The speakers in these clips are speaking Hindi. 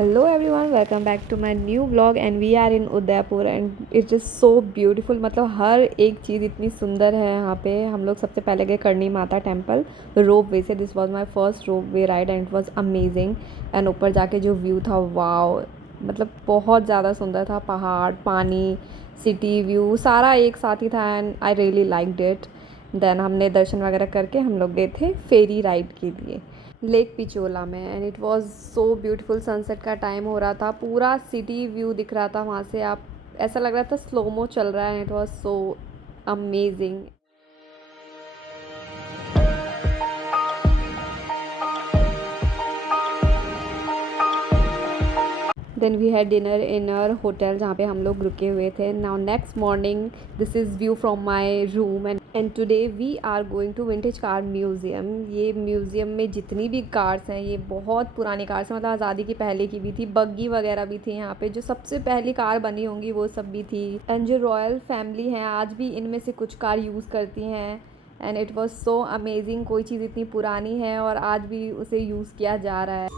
Hello everyone, welcome back to my new vlog and we are in Udaipur and it is so beautiful। मतलब हर एक चीज़ इतनी सुंदर है यहाँ पे। हम लोग सबसे पहले गए करणी माता टेम्पल रोप वे से। This was my first rope way ride and it was amazing. And ऊपर जाके जो व्यू था वाओ, मतलब बहुत ज़्यादा सुंदर था। पहाड़, पानी, सिटी व्यू सारा एक साथ ही था and I really liked it. Then हमने दर्शन वगैरह करके हम लोग गए थे फेरी राइड के लिए लेक पिचोला में and it was so beautiful. Sunset का टाइम हो रहा था, पूरा सिटी व्यू दिख रहा था वहाँ से। आप ऐसा लग रहा था स्लोमो चल रहा है and it was so amazing. Then we had dinner in our hotel जहाँ पे हम लोग रुके हुए थे। Now next morning this is view from my room and today we are going to vintage car museum. ये म्यूज़ियम में जितनी भी कार्स हैं ये बहुत पुरानी कार्स हैं, मतलब आज़ादी की पहले की भी थी, बग्गी वगैरह भी थी यहाँ पे। जो सबसे पहली कार बनी होंगी वो सब भी थी। एंड जो रॉयल फैमिली हैं आज भी इनमें से कुछ कार यूज़ करती हैं and it was so amazing. कोई चीज़ इतनी पुरानी है और आज भी उसे यूज़ किया जा रहा है।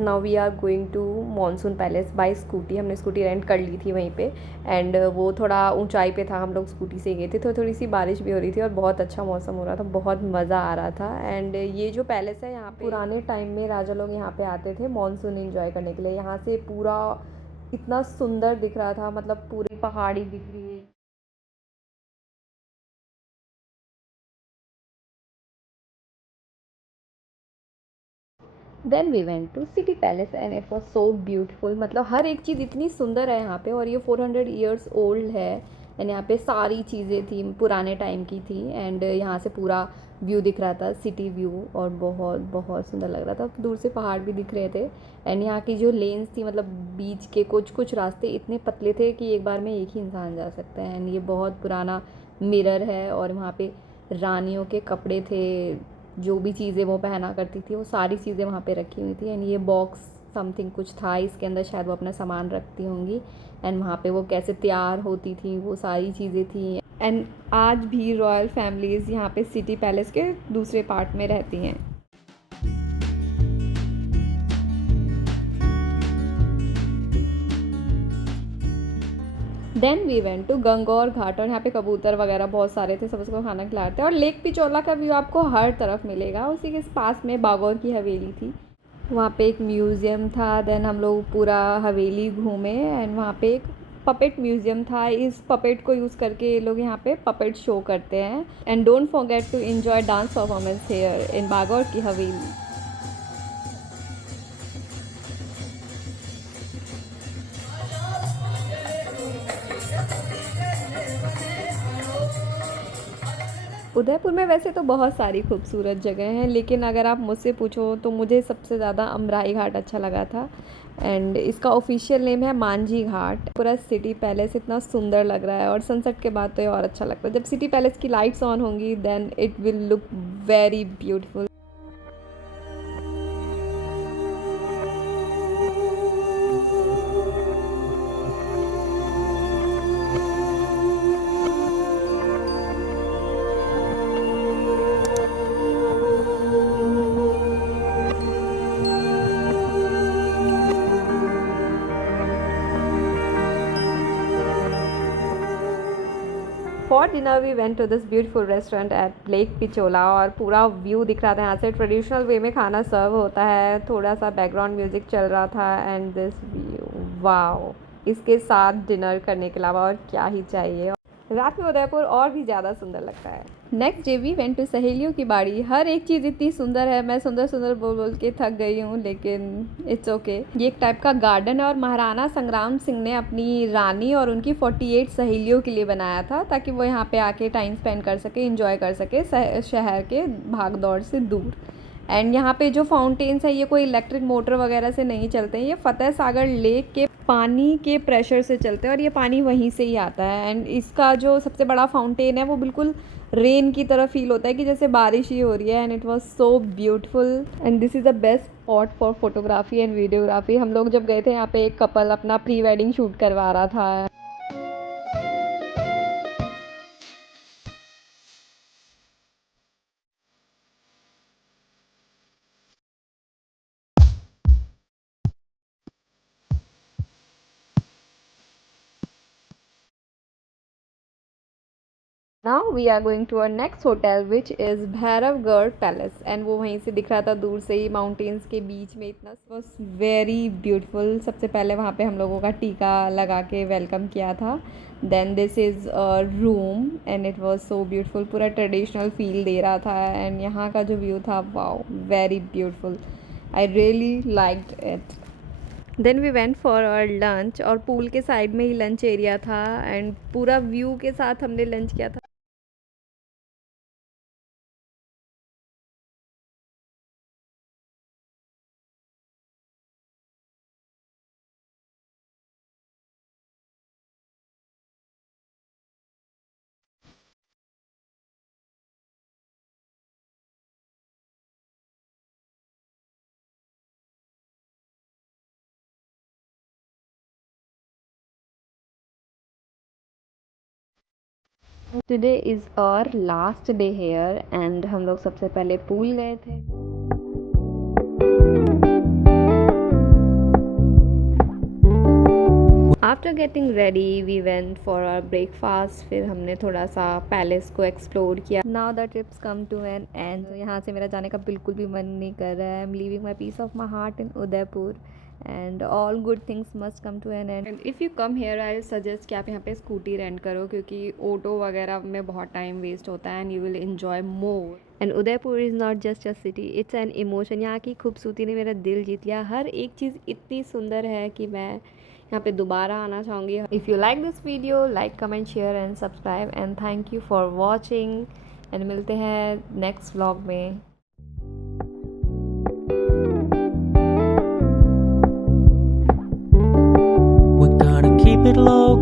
Now we are going to Monsoon Palace by scooty. हमने स्कूटी रेंट कर ली थी वहीं पे एंड वो थोड़ा ऊंचाई पे था। हम लोग स्कूटी से गए थे तो थोड़ी सी बारिश भी हो रही थी और बहुत अच्छा मौसम हो रहा था, बहुत मज़ा आ रहा था। एंड ये जो पैलेस है यहाँ पे पुराने टाइम में राजा लोग यहाँ पे आते थे मानसून एंजॉय करने के लिए। यहाँ से पूरा इतना सुंदर दिख रहा था, मतलब पूरी पहाड़ी दिख रही है। Then we went to City Palace and it was so beautiful. मतलब हर एक चीज़ इतनी सुंदर है यहाँ पे और ये 400 ईयर्स ओल्ड है। एंड यहाँ पे सारी चीज़ें थी पुराने टाइम की थी एंड यहाँ से पूरा व्यू दिख रहा था, सिटी व्यू, और बहुत बहुत सुंदर लग रहा था। दूर से पहाड़ भी दिख रहे थे एंड यहाँ की जो लेन्स थी, मतलब बीच के कुछ कुछ रास्ते इतने पतले थे कि एक बार में एक ही इंसान जा सकता है। एंड ये बहुत पुराना मिरर है और वहाँ पे रानियों के कपड़े थे, जो भी चीज़ें वो पहना करती थी वो सारी चीज़ें वहाँ पे रखी हुई थी। एंड ये बॉक्स समथिंग कुछ था, इसके अंदर शायद वो अपना सामान रखती होंगी। एंड वहाँ पे वो कैसे तैयार होती थी वो सारी चीज़ें थी। एंड आज भी रॉयल फैमिलीज़ यहाँ पे सिटी पैलेस के दूसरे पार्ट में रहती हैं। Then we went to Gangaur Ghat और यहाँ पे कबूतर वगैरह बहुत सारे थे, सब उसको खाना खिला रहे थे। और लेक पिचोला का व्यू आपको हर तरफ मिलेगा। उसी के पास में बागौर की हवेली थी, वहाँ पे एक म्यूज़ियम था। देन हम लोग पूरा हवेली घूमे एंड वहाँ पे एक पपेट म्यूज़ियम था। इस पपेट को यूज़ करके ये लोग यहाँ पे पपेट शो करते हैं। And don't forget to enjoy dance performance here in Bagore की हवेली। उदयपुर में वैसे तो बहुत सारी खूबसूरत जगह हैं, लेकिन अगर आप मुझसे पूछो तो मुझे सबसे ज़्यादा अमराई घाट अच्छा लगा था। एंड इसका ऑफिशियल नेम है मांझी घाट। पूरा सिटी पैलेस इतना सुंदर लग रहा है और सनसेट के बाद तो ये और अच्छा लगता है। जब सिटी पैलेस की लाइट्स ऑन होंगी then it will look very beautiful. For dinner we went to this beautiful restaurant at lake Pichola और पूरा व्यू दिख रहा था यहाँ से। ट्रेडिशनल वे में खाना सर्व होता है, थोड़ा सा बैकग्राउंड म्यूजिक चल रहा था एंड दिस व्यू वाओ। इसके साथ डिनर करने के अलावा और क्या ही चाहिए। रात में उदयपुर और भी ज़्यादा सुंदर लगता है। Next day we went to सहेलियों की बाड़ी। हर एक चीज़ इतनी सुंदर है, मैं सुंदर सुंदर बोल बोल के थक गई हूँ, लेकिन इट्स ओके। ये एक टाइप का गार्डन है और महाराणा संग्राम सिंह ने अपनी रानी और उनकी 48 सहेलियों के लिए बनाया था ताकि वो यहाँ पे आके टाइम स्पेंड कर सके, इंजॉय कर सके शहर के भाग दौड़ से दूर। एंड यहाँ पे जो फाउंटेन्स है ये कोई इलेक्ट्रिक मोटर वगैरह से नहीं चलते हैं, ये फतेह सागर लेक के पानी के प्रेशर से चलते हैं और ये पानी वहीं से ही आता है। एंड इसका जो सबसे बड़ा फाउंटेन है वो बिल्कुल रेन की तरह फील होता है कि जैसे बारिश ही हो रही है। And it was so beautiful and this is the best spot for photography and videography. हम लोग जब गए थे यहाँ पे एक कपल अपना प्री वेडिंग शूट करवा रहा था। Now we are going to our next hotel which is Bhairavgarh palace and वो वहीं से दिख रहा था दूर से ही माउंटेन्स के बीच में इतना वॉज वेरी ब्यूटीफुल। सबसे पहले वहाँ पे हम लोगों का टीका लगा के वेलकम किया था। Then this is a room and it was so beautiful, पूरा ट्रेडिशनल फील दे रहा था एंड यहाँ का जो व्यू था wow very beautiful, I really liked it. Then we went for our lunch और पूल के साइड में ही लंच एरिया था एंड पूरा व्यू के साथ हमने लंच किया था। Today is our last day here and हम लोग सबसे पहले पूल गए थे। After getting ready we went for our breakfast, फिर हमने थोड़ा सा पैलेस को एक्सप्लोर किया। Now the trips come to an end, यहाँ से मेरा जाने का बिल्कुल भी मन नहीं कर रहा है। I am leaving my piece of my heart in Udaipur and all good things must come to an end. And if you come here I suggest कि आप यहाँ पे स्कूटी रेंट करो क्योंकि ऑटो वगैरह में बहुत टाइम वेस्ट होता है and you will enjoy more. And Udaipur is not just a city, it's an emotion. यहाँ की खूबसूरती ने मेरा दिल जीत लिया। हर एक चीज़ इतनी सुंदर है कि मैं यहाँ पे दोबारा आना चाहूँगी। If you like this video like comment share and subscribe and thank you for watching and मिलते हैं नेक्स्ट व्लॉग में।